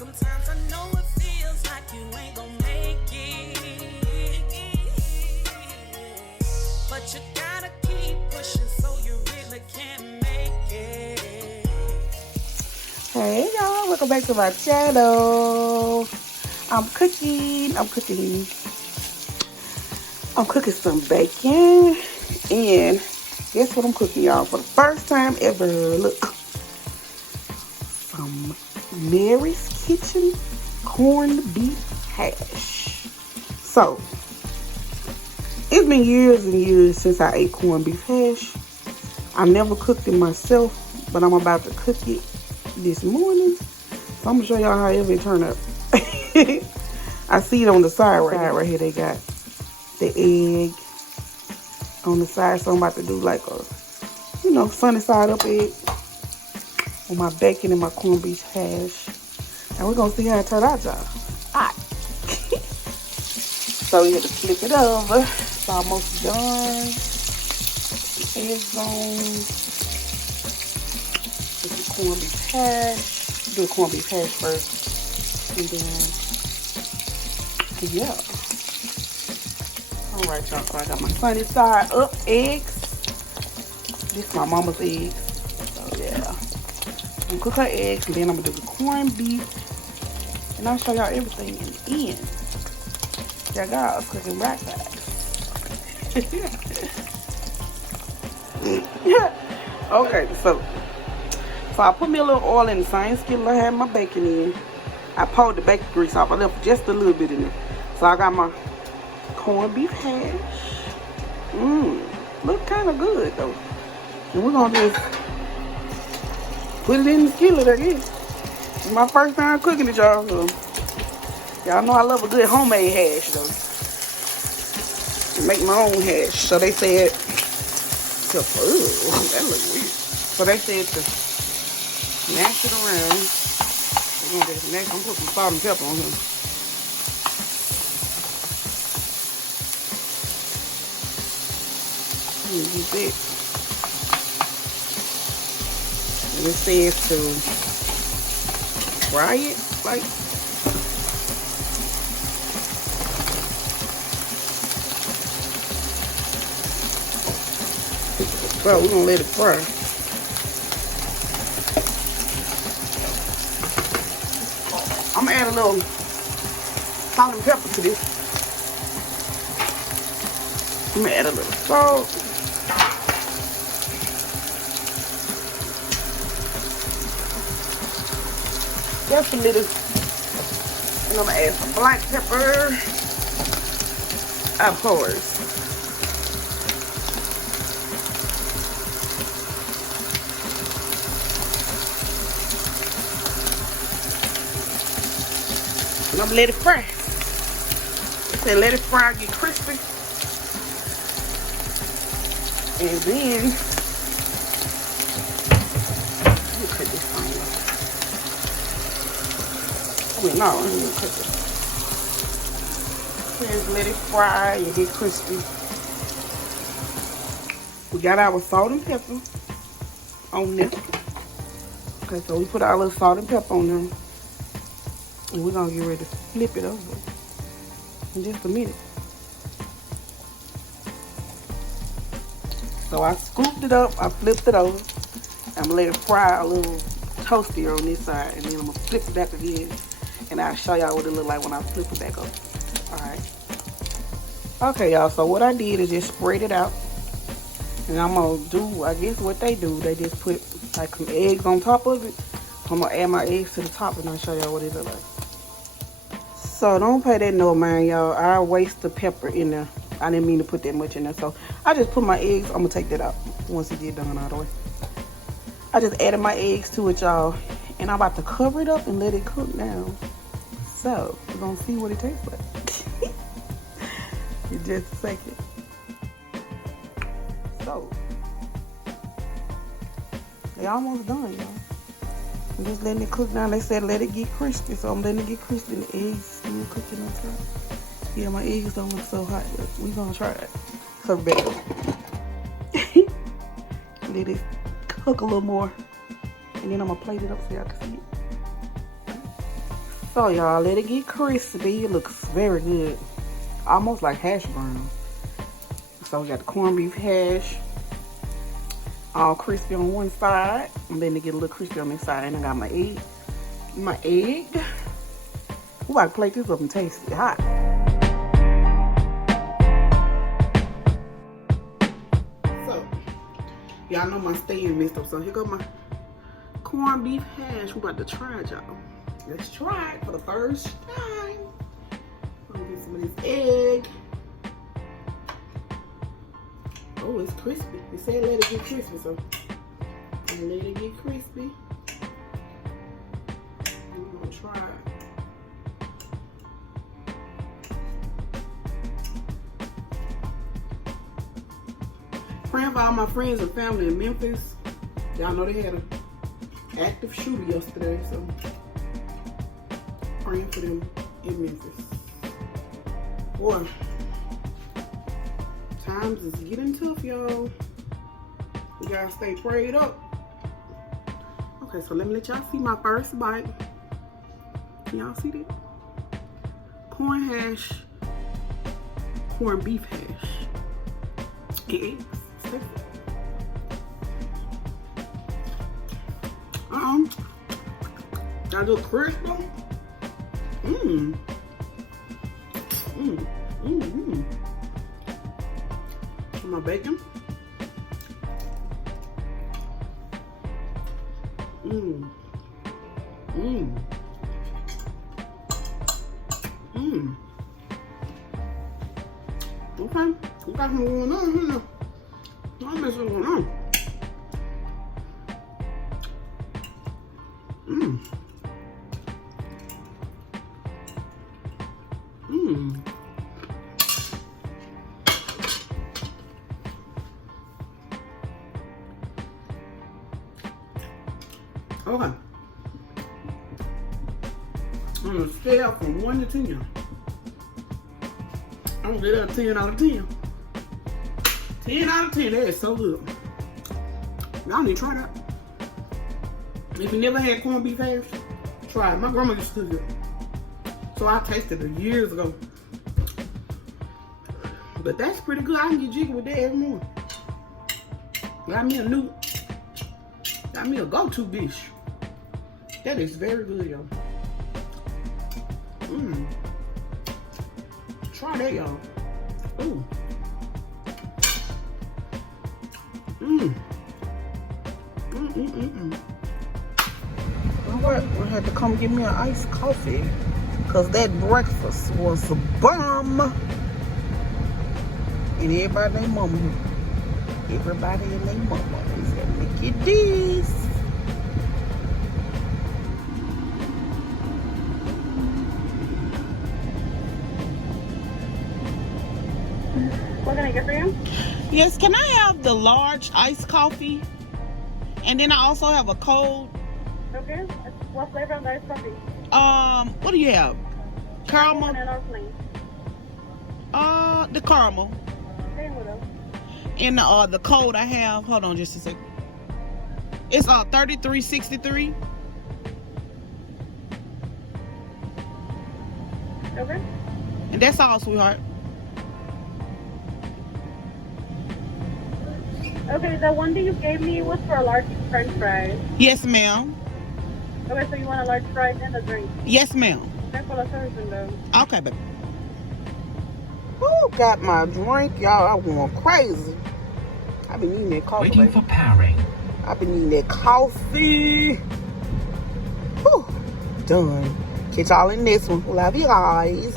Sometimes I know it feels like you ain't gonna make it, but you gotta keep pushing so you really can make it. Hey y'all, welcome back to my channel. I'm cooking some bacon, and guess what I'm cooking, y'all? For the first time ever, look, some Mary's Kitchen corned beef hash. So it's been years and years since I ate corned beef hash. I never cooked it myself, but I'm about to cook it this morning. So I'm gonna show y'all how it turned out. I see it on the side right here. They got the egg on the side, so I'm about to do like a, sunny side up egg on my bacon and my corned beef hash, and we're gonna see how it turned out, y'all. Alright. So we had to flip it over. It's almost done. The eggs on. Put the corned beef hash. Do the corned beef hash first, and then yeah. All right, y'all. So I got my sunny side up eggs. This is my mama's eggs. So yeah, I'm gonna cook her eggs, and then I'm gonna do the corned beef, and I'll show y'all everything in the end. Yeah, guys, cooking right fast. Okay, so I put me a little oil in the same skillet I had my bacon in. I poured the bacon grease off. I left just a little bit in it. So I got my corned beef hash. Look kind of good though. And we're gonna just put it in the skillet, I guess. It's my first time cooking it, y'all. So y'all know I love a good homemade hash though. I make my own hash. So they said, that looks weird. So they said to mash it around. We're gonna just mash. I'm gonna put some salt and pepper on here. Get that. And it says to fry it like. So we're gonna let it fry. I'm gonna add a little salt and pepper to this. I'm gonna add a little salt. Just a little. And I'm gonna add some black pepper. Of course. I'm gonna let it fry. Say let it fry, get crispy. And then let me cut this onion. No, I'm gonna cut it. Just let it fry and get crispy. We got our salt and pepper on there. Okay, so we put our little salt and pepper on them. And we're gonna get ready to flip it over in just a minute. So I scooped it up, I flipped it over. I'm gonna let it fry a little toastier on this side, and then I'm gonna flip it back again, and I'll show y'all what it look like when I flip it back over. Alright. Okay, y'all, so what I did is just spread it out. And I'm gonna do, I guess what they do, they just put like some eggs on top of it. I'm gonna add my eggs to the top, and I'll show y'all what it look like. So don't pay that no mind, y'all. I waste the pepper in there. I didn't mean to put that much in there. So I just put my eggs. I'm gonna take that out once it get done all the way. I just added my eggs to it, y'all. And I'm about to cover it up and let it cook now. So we're gonna see what it tastes like. In just a second. So they almost done, y'all. I'm just letting it cook down. They said let it get crispy, so I'm letting it get crispy. The eggs still cooking on top. Yeah, my eggs don't look so hot, but we're gonna try it. Cover back up. Let it cook a little more. And then I'm gonna plate it up so y'all can see it. So y'all, let it get crispy. It looks very good. Almost like hash brown. So we got the corned beef hash. All crispy on one side. And then they get a little crispy on this side. And I got my egg. Ooh, I can plate this up and taste it hot. So, y'all know my stand messed up. So here go my corned beef hash. We about to try it, y'all. Let's try it for the first time. I'm gonna get some of this egg. Oh, it's crispy. It said let it get crispy, so I'm gonna let it get crispy. I'm gonna try it. Praying for all my friends and family in Memphis. Y'all know they had an active shooter yesterday, so praying for them in Memphis. Boy, times is getting tough, y'all. We gotta stay prayed up. Okay, so let me let y'all see my first bite. Can y'all see that? Corn hash, corned beef hash, eggs. Got a little crispy. My bacon. Okay, we got some going on here. I'm messing going on. Okay. On a scale from 1 to 10, I'm gonna get a 10 out of 10. 10 out of 10, that is so good. Y'all need to try that. If you never had corned beef hash, try it. My grandma used to cook it, so I tasted it years ago. But that's pretty good. I can get jiggy with that every morning. Got me a go-to dish. That is very good, y'all. Try that, y'all. Ooh. Alright, I had to come get me an iced coffee because that breakfast was a bomb. And everybody and their mama. Everybody and their mama is gonna make it this. What can I get for you? Yes, can I have the large iced coffee? And then I also have a cold. Okay. What flavor of the iced coffee? What do you have? Caramel? Vanilla or plain? The caramel. Same with us. And the code I have, hold on just a second. It's 3363. Okay. And that's all, sweetheart. Okay, the one that you gave me was for a large French fries. Yes, ma'am. Okay, so you want a large fries and a drink? Yes, ma'am. Check for the service window. Okay, baby. Woo, got my drink, y'all. I went crazy. I've been eating that coffee. Waiting for powering. I've been eating that coffee. Whew, done. Catch y'all in this one. Love you guys.